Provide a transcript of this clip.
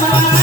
Bye.